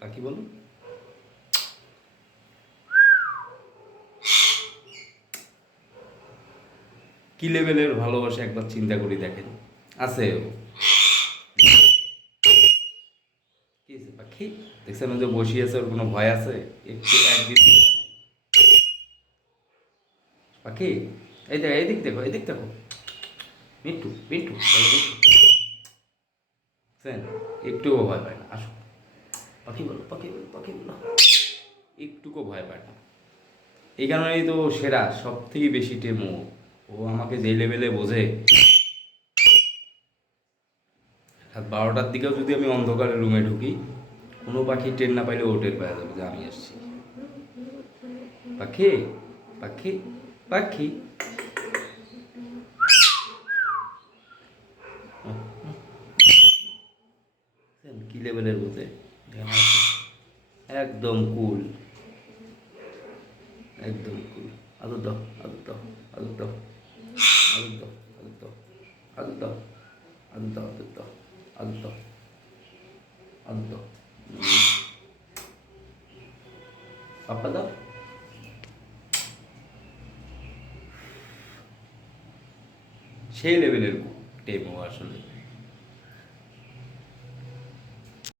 পাখি বলো কি লেভেলের ভালোবাসা একবার চিন্তা করি দেখেন। আছে পাখি? দেখছেন যে বসিয়ে আছে, ওর কোনো ভয় আছে? একটু একদিন পাখি, এই দেখ এদিক দেখো এদিক দেখো। মিন্টু মিন্টু মিন্টু। একটুও ভয় পায় না, আসো। পাখি পাখি একটুকু ভয় পায় না। এই কারণেই তো সেরা সব থেকে বেশি টেমো ও আমাকে যে লেভেলে বোঝে। রাত বারোটার দিকেও যদি আমি অন্ধকারে রুমে ঢুকি, কোনো পাখি ট্রেন না পাইলে ও টের পাওয়া যাবে যে আমি আসছি। পাখি পাখি পাখি। কি লেভেলের বোঝে। একদম কুল একদম কুল আলু দাও, আদর দাও আদর দাও আদর দাও আদর দাও আদর দাও আদর দাও আদর দাও আদর দাও আদর দাও। হুম। পাপা দাও। সেই লেভেলের টেমো আসলে।